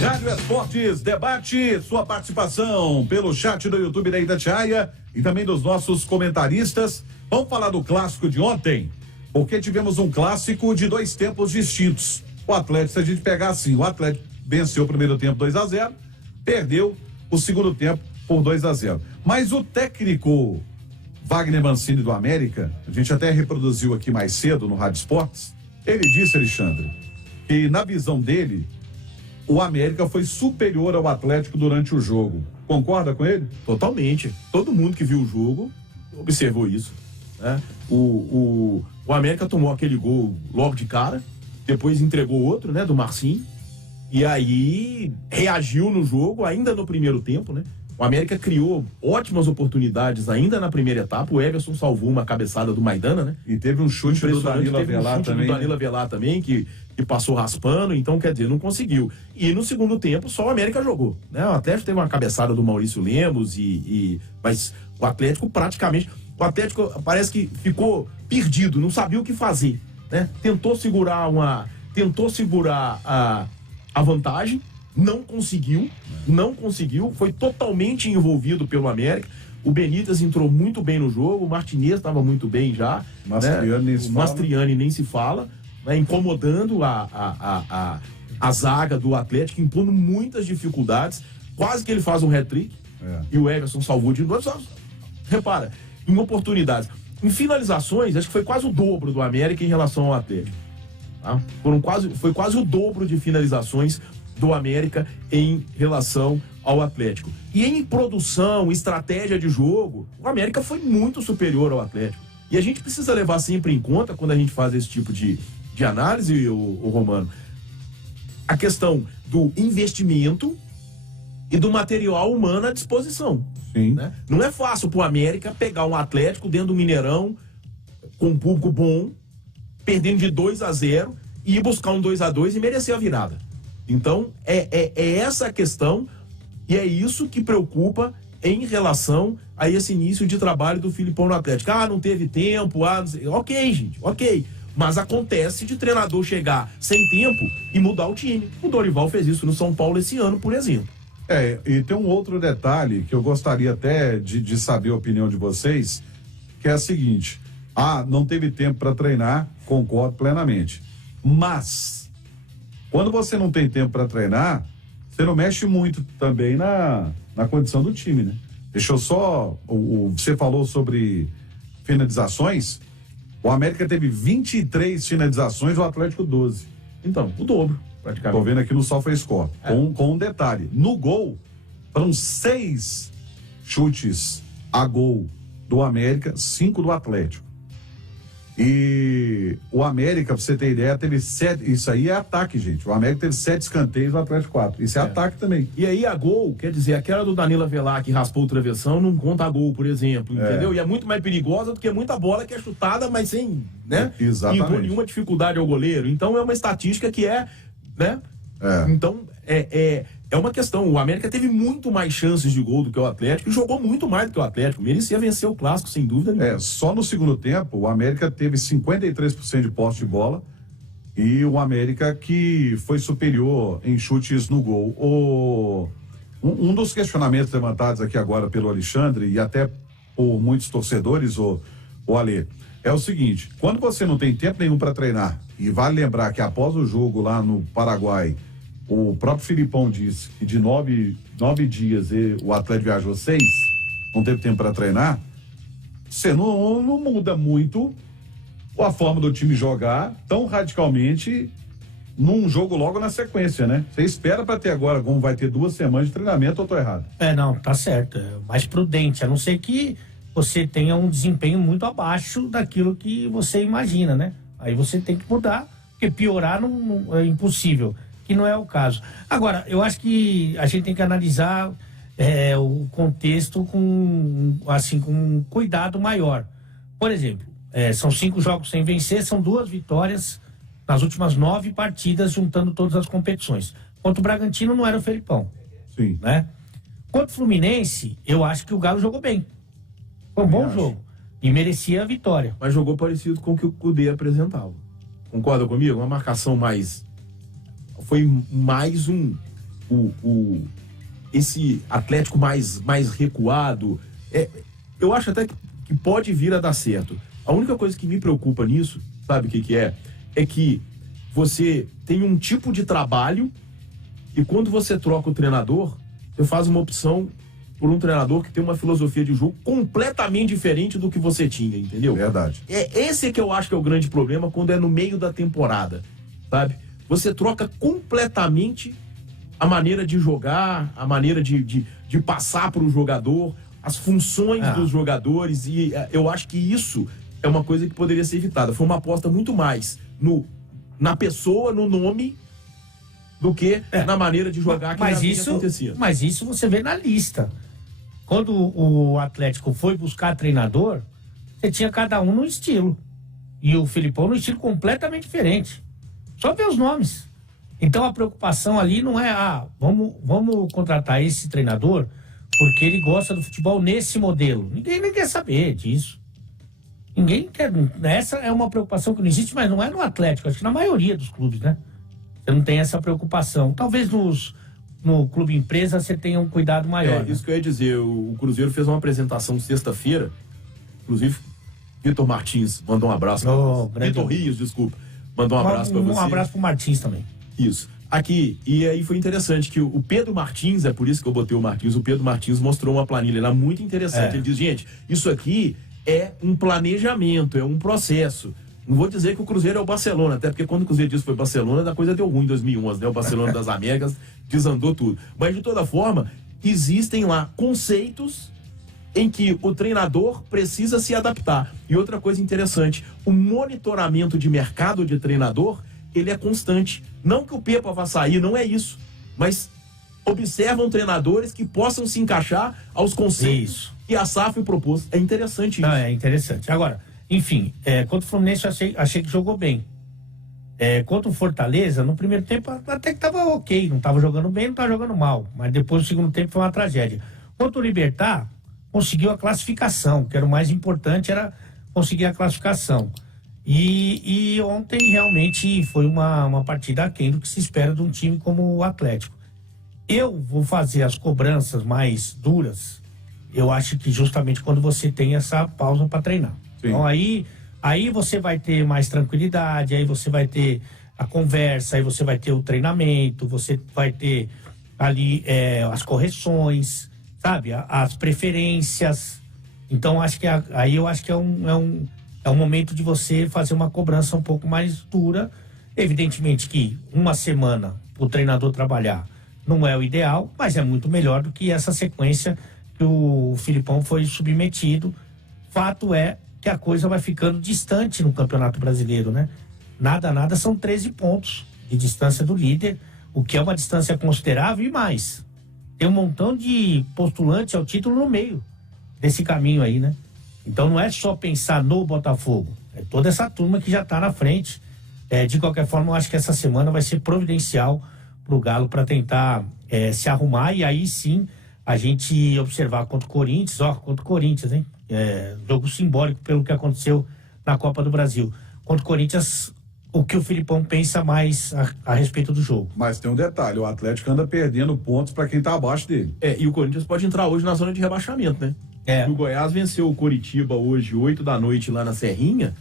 Rádio Esportes Debate, sua participação pelo chat do YouTube da Itatiaia e também dos nossos comentaristas. Vamos falar do clássico de ontem, porque tivemos um clássico de dois tempos distintos. O Atlético, se a gente pegar assim, o Atlético venceu o primeiro tempo 2-0, perdeu o segundo tempo por 2-0. Mas o técnico Wagner Mancini do América, a gente até reproduziu aqui mais cedo no Rádio Esportes, ele disse, Alexandre, que na visão dele, o América foi superior ao Atlético durante o jogo. Concorda com ele? Totalmente. Todo mundo que viu o jogo observou isso, né? O América tomou aquele gol logo de cara, depois entregou outro, né, do Marcinho, e aí reagiu no jogo ainda no primeiro tempo, né? O América criou ótimas oportunidades ainda na primeira etapa. O Everson salvou uma cabeçada do Maidana, né? E teve um chute do Danilo Avelar também. Do Danilo Avelar também, que passou raspando, então, quer dizer, não conseguiu. E no segundo tempo, só o América jogou, né? O Atlético teve uma cabeçada do Maurício Lemos, mas o Atlético praticamente... O Atlético parece que ficou perdido, não sabia o que fazer, né? Tentou segurar a vantagem, não conseguiu, foi totalmente envolvido pelo América. O Benítez entrou muito bem no jogo, o Martinez estava muito bem já, o Mastriani nem se fala, né? Incomodando a zaga do Atlético, impondo muitas dificuldades, quase que ele faz um hat-trick, e o Everson salvou de novo. Repara, em oportunidades, em finalizações, acho que foi quase o dobro do América em relação ao Atlético, tá? Foi quase o dobro de finalizações do América em relação ao Atlético. E em produção, estratégia de jogo, o América foi muito superior ao Atlético. E a gente precisa levar sempre em conta, quando a gente faz esse tipo de análise, o Romano, a questão do investimento e do material humano à disposição. Sim. Né? Não é fácil pro América pegar um Atlético dentro do Mineirão, com um público bom, perdendo de 2-0, e ir buscar um 2-2 e merecer a virada. Então, é essa a questão, e é isso que preocupa em relação a esse início de trabalho do Filipão no Atlético. Não teve tempo, não sei. Ok, gente, ok. Mas acontece de treinador chegar sem tempo e mudar o time. O Dorival fez isso no São Paulo esse ano, por exemplo. E tem um outro detalhe que eu gostaria até de saber a opinião de vocês, que é a seguinte: não teve tempo para treinar, concordo plenamente. Mas, quando você não tem tempo para treinar, você não mexe muito também na condição do time, né? Deixa eu só... Você falou sobre finalizações. O América teve 23 finalizações, o Atlético 12. Então, o dobro, praticamente. Tô vendo aqui no SofaScore. Com um detalhe. No gol, foram 6 chutes a gol do América, 5 do Atlético. E o América, pra você ter ideia, teve 7. Isso aí é ataque, gente. O América teve 7 escanteios, o Atlético 4. Isso é ataque também. E aí a gol, quer dizer, aquela do Danilo Avelar que raspou o travessão não conta a gol, por exemplo, entendeu? E é muito mais perigosa do que muita bola que é chutada, mas sem, né? Exatamente. Impor nenhuma dificuldade ao goleiro. Então é uma estatística que né? Então é uma questão. O América teve muito mais chances de gol do que o Atlético e jogou muito mais do que o Atlético. Merecia vencer o clássico, sem dúvida nenhuma. Só no segundo tempo, o América teve 53% de posse de bola e o América que foi superior em chutes no gol. Um dos questionamentos levantados aqui agora pelo Alexandre e até por muitos torcedores, o Alê, é o seguinte: quando você não tem tempo nenhum para treinar, e vale lembrar que após o jogo lá no Paraguai, o próprio Filipão disse que de 9 dias o Atlético viajou 6, não teve tempo para treinar. Você não muda muito a forma do time jogar tão radicalmente num jogo logo na sequência, né? Você espera para ter agora, como vai ter 2 semanas de treinamento, ou tô errado? Não, tá certo. É mais prudente, a não ser que você tenha um desempenho muito abaixo daquilo que você imagina, né? Aí você tem que mudar, porque piorar não é impossível, que não é o caso. Agora, eu acho que a gente tem que analisar o contexto com um cuidado maior. Por exemplo, são 5 jogos sem vencer, são 2 vitórias nas últimas 9 partidas, juntando todas as competições. Contra o Bragantino não era o Felipão. Sim. Né? Contra o Fluminense, eu acho que o Galo jogou bem. Foi um bom jogo. E merecia a vitória. Mas jogou parecido com o que o Cudê apresentava. Concorda comigo? Uma marcação mais... Foi mais esse Atlético mais recuado, eu acho até que pode vir a dar certo. A única coisa que me preocupa nisso, sabe o que é? É que você tem um tipo de trabalho e quando você troca o treinador, você faz uma opção por um treinador que tem uma filosofia de jogo completamente diferente do que você tinha, entendeu? Verdade. Esse que eu acho que é o grande problema quando é no meio da temporada, sabe? Você troca completamente a maneira de jogar, a maneira de passar para o jogador, as funções dos jogadores, e eu acho que isso é uma coisa que poderia ser evitada. Foi uma aposta muito mais na pessoa, no nome, do que na maneira de jogar que acontecia. Mas isso você vê na lista. Quando o Atlético foi buscar treinador, você tinha cada um no estilo. E o Filipão no estilo completamente diferente. Só ver os nomes. Então a preocupação ali não é, vamos contratar esse treinador porque ele gosta do futebol nesse modelo. Ninguém nem quer saber disso. Ninguém quer. Essa é uma preocupação que não existe, mas não é no Atlético, acho que na maioria dos clubes, né? Você não tem essa preocupação. Talvez no clube empresa você tenha um cuidado maior. Isso que eu ia dizer. O Cruzeiro fez uma apresentação sexta-feira. Inclusive, Vitor Martins mandou um abraço pra você. Vitor Rios, desculpa. Mandou um abraço pra você. Um abraço pro Martins também. Isso. Aqui, e aí foi interessante que o Pedro Martins, é por isso que eu botei o Martins, o Pedro Martins mostrou uma planilha lá muito interessante. Ele diz, gente, isso aqui é um planejamento, é um processo. Não vou dizer que o Cruzeiro é o Barcelona, até porque quando o Cruzeiro disse que foi Barcelona, a coisa deu ruim em 2011, né? O Barcelona das Américas desandou tudo. Mas, de toda forma, existem lá conceitos em que o treinador precisa se adaptar. E outra coisa interessante, o monitoramento de mercado de treinador, ele é constante. Não que o Pepa vá sair, não é isso. Mas observam treinadores que possam se encaixar aos conceitos que a SAF propôs. É interessante isso. Não, é interessante. Agora, enfim, contra o Fluminense eu achei que jogou bem. Contra o Fortaleza, no primeiro tempo até que estava ok. Não estava jogando bem, não estava jogando mal. Mas depois, no segundo tempo, foi uma tragédia. Contra o Libertad, conseguiu a classificação, que era o mais importante, era conseguir a classificação. E ontem realmente foi uma partida aquém do que se espera de um time como o Atlético. Eu vou fazer as cobranças mais duras, eu acho que justamente quando você tem essa pausa para treinar. Sim. Então aí você vai ter mais tranquilidade, aí você vai ter a conversa, aí você vai ter o treinamento, você vai ter ali as correções, sabe? As preferências. Então acho que aí eu acho que é um momento de você fazer uma cobrança um pouco mais dura. Evidentemente que uma semana o treinador trabalhar não é o ideal, mas é muito melhor do que essa sequência que o Filipão foi submetido. Fato é que a coisa vai ficando distante no Campeonato Brasileiro, né? Nada, são 13 pontos de distância do líder, o que é uma distância considerável e mais. Tem um montão de postulantes ao título no meio desse caminho aí, né? Então não é só pensar no Botafogo, é toda essa turma que já está na frente. De qualquer forma, eu acho que essa semana vai ser providencial para o Galo para tentar se arrumar e aí sim a gente observar contra o Corinthians, contra o Corinthians, hein? Jogo simbólico pelo que aconteceu na Copa do Brasil. Contra o Corinthians, o que o Filipão pensa mais a respeito do jogo. Mas tem um detalhe, o Atlético anda perdendo pontos para quem está abaixo dele. E o Corinthians pode entrar hoje na zona de rebaixamento, né? O Goiás venceu o Coritiba hoje, 8 da noite lá na Serrinha.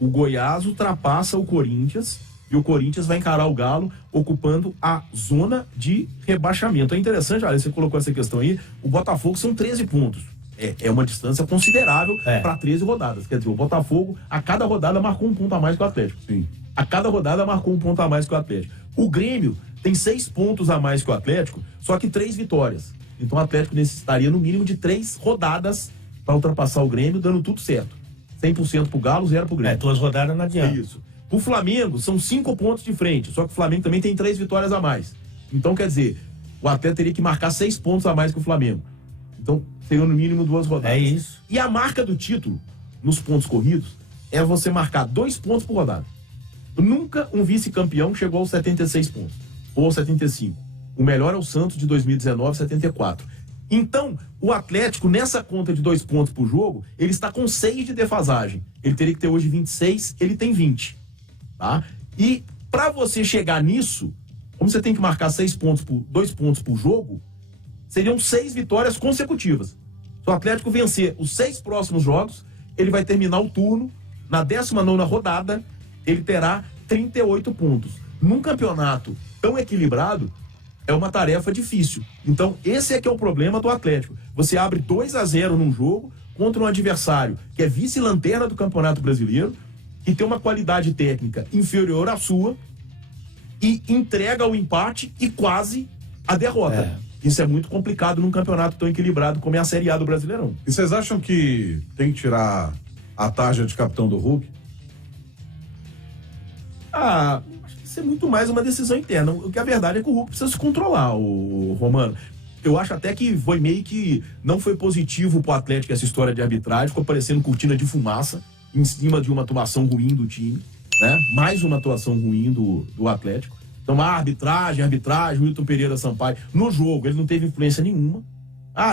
O Goiás ultrapassa o Corinthians e o Corinthians vai encarar o Galo ocupando a zona de rebaixamento. É interessante, olha, você colocou essa questão aí, o Botafogo são 13 pontos. É uma distância considerável para 13 rodadas. Quer dizer, o Botafogo, a cada rodada, marcou um ponto a mais que o Atlético. Sim. A cada rodada marcou um ponto a mais que o Atlético. O Grêmio tem 6 pontos a mais que o Atlético, só que 3 vitórias. Então o Atlético necessitaria no mínimo de 3 rodadas para ultrapassar o Grêmio, dando tudo certo. 100% pro Galo, 0 pro Grêmio. 2 rodadas não adianta. Isso. O Flamengo são 5 pontos de frente, só que o Flamengo também tem 3 vitórias a mais. Então, quer dizer, o Atlético teria que marcar 6 pontos a mais que o Flamengo. Então, seria no mínimo 2 rodadas. É isso. E a marca do título, nos pontos corridos, é você marcar 2 pontos por rodada. Nunca um vice-campeão chegou aos 76 pontos, ou aos 75. O melhor é o Santos de 2019, 74. Então, o Atlético, nessa conta de 2 pontos por jogo, ele está com 6 de defasagem. Ele teria que ter hoje 26, ele tem 20. Tá? E para você chegar nisso, como você tem que marcar 2 pontos por jogo, seriam 6 vitórias consecutivas. Se o Atlético vencer os 6 próximos jogos, ele vai terminar o turno, na 19ª rodada, ele terá 38 pontos. Num campeonato tão equilibrado, é uma tarefa difícil. Então, esse é que é o problema do Atlético. Você abre 2-0 num jogo contra um adversário que é vice-lanterna do Campeonato Brasileiro, que tem uma qualidade técnica inferior à sua, e entrega o empate e quase a derrota. Isso é muito complicado num campeonato tão equilibrado como é a Série A do Brasileirão. E vocês acham que tem que tirar a tarja de capitão do Hulk? Acho que isso é muito mais uma decisão interna. O que a verdade é que o Hulk precisa se controlar, o Romano. Eu acho até que foi meio que não foi positivo pro Atlético essa história de arbitragem, ficou parecendo cortina de fumaça em cima de uma atuação ruim do time, né? Mais uma atuação ruim do Atlético. Então, arbitragem, o Wilton Pereira Sampaio. No jogo, ele não teve influência nenhuma.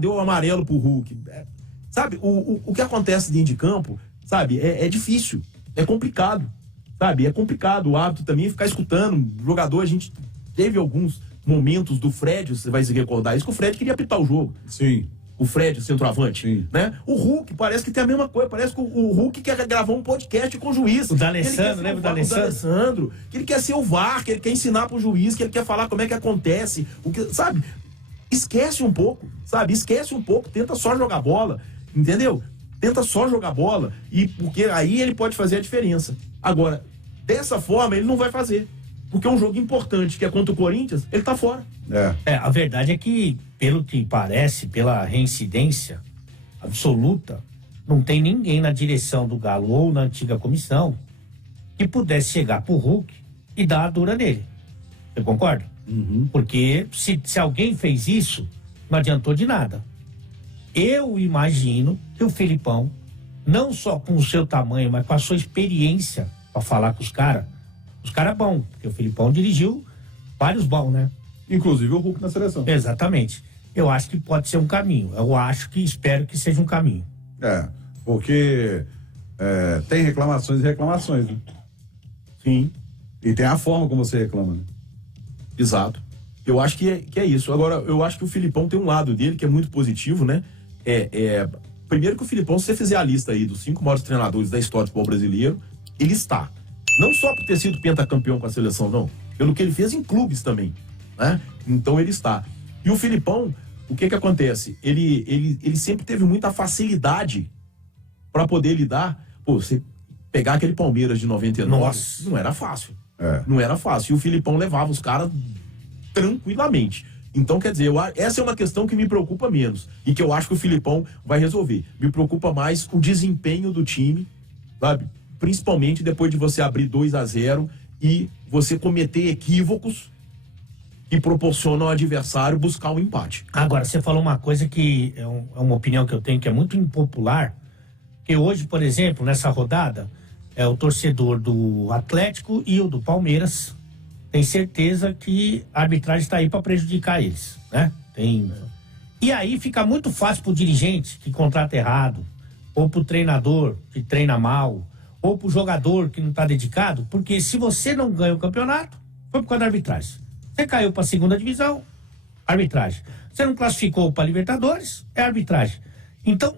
Deu um amarelo pro Hulk. Sabe, o que acontece dentro de campo, sabe, é difícil, é complicado, sabe, é complicado. O árbitro também ficar escutando. O jogador, a gente teve alguns momentos do Fred, você vai se recordar isso, que o Fred queria apitar o jogo. Sim. O Fred, centroavante, né? O Hulk parece que tem a mesma coisa, parece que o Hulk quer gravar um podcast com o juiz. O D'Alessandro, lembra do D'Alessandro? Que ele quer ser o VAR, que ele quer ensinar pro juiz, que ele quer falar como é que acontece, sabe? Esquece um pouco, sabe? Esquece um pouco, tenta só jogar bola, entendeu? Tenta só jogar bola, porque aí ele pode fazer a diferença. Agora, dessa forma, ele não vai fazer. Porque é um jogo importante, que é contra o Corinthians, ele tá fora. A verdade é que, pelo que parece, pela reincidência absoluta, não tem ninguém na direção do Galo ou na antiga comissão que pudesse chegar pro Hulk e dar a dura nele. Você concorda? Uhum. Porque se alguém fez isso, não adiantou de nada. Eu imagino que o Felipão, não só com o seu tamanho, mas com a sua experiência para falar com os caras bons, porque o Felipão dirigiu vários bons, né? Inclusive o Hulk na seleção. Exatamente. Eu acho que pode ser um caminho. Espero que seja um caminho. Porque tem reclamações e reclamações, né? Sim. E tem a forma como você reclama, né? Exato. Eu acho que é isso. Agora, eu acho que o Filipão tem um lado dele que é muito positivo, né? Primeiro que o Filipão, se você fizer a lista aí dos 5 maiores treinadores da história do futebol brasileiro, ele está. Não só por ter sido pentacampeão com a seleção, não. Pelo que ele fez em clubes também, né? Então ele está. E o Filipão, o que acontece? Ele sempre teve muita facilidade para poder lidar. Você pegar aquele Palmeiras de 99, nossa, não era fácil. Não era fácil. E o Filipão levava os caras tranquilamente. Então, quer dizer, essa é uma questão que me preocupa menos e que eu acho que o Filipão vai resolver. Me preocupa mais o desempenho do time, sabe? Principalmente depois de você abrir 2-0 e você cometer equívocos que proporcionam ao adversário buscar um empate. Agora, você falou uma coisa que é uma opinião que eu tenho que é muito impopular, que hoje, por exemplo, nessa rodada, o torcedor do Atlético e o do Palmeiras tem certeza que a arbitragem está aí para prejudicar eles, né? E aí fica muito fácil pro dirigente que contrata errado, ou pro treinador que treina mal, ou pro jogador que não está dedicado, porque se você não ganha o campeonato, foi por causa da arbitragem. Você caiu para a segunda divisão, arbitragem. Você não classificou para Libertadores, é arbitragem. Então,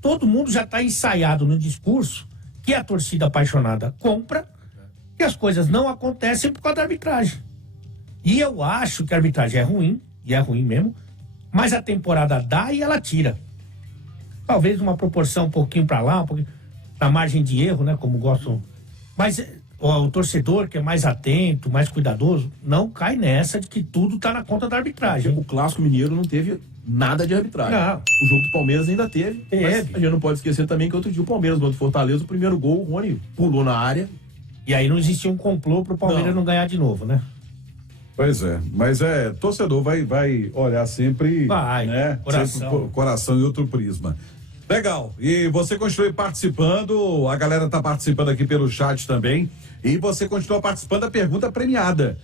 todo mundo já está ensaiado no discurso que a torcida apaixonada compra, que as coisas não acontecem por causa da arbitragem. E eu acho que a arbitragem é ruim, e é ruim mesmo, mas a temporada dá e ela tira. Talvez uma proporção um pouquinho para lá, um pouquinho na margem de erro, né, como gostam. Mas o torcedor que é mais atento, mais cuidadoso, não cai nessa de que tudo tá na conta da arbitragem. O Clássico Mineiro não teve nada de arbitragem. Não. O jogo do Palmeiras ainda teve. Mas a gente não pode esquecer também que outro dia o Palmeiras, contra o Fortaleza, o primeiro gol, o Rony pulou na área. E aí não existia um complô pro Palmeiras não ganhar de novo, né? Pois é, mas torcedor vai olhar sempre, né? Coração. Sempre coração e outro prisma. Legal, e você continue participando, a galera tá participando aqui pelo chat também, e você continua participando da pergunta premiada.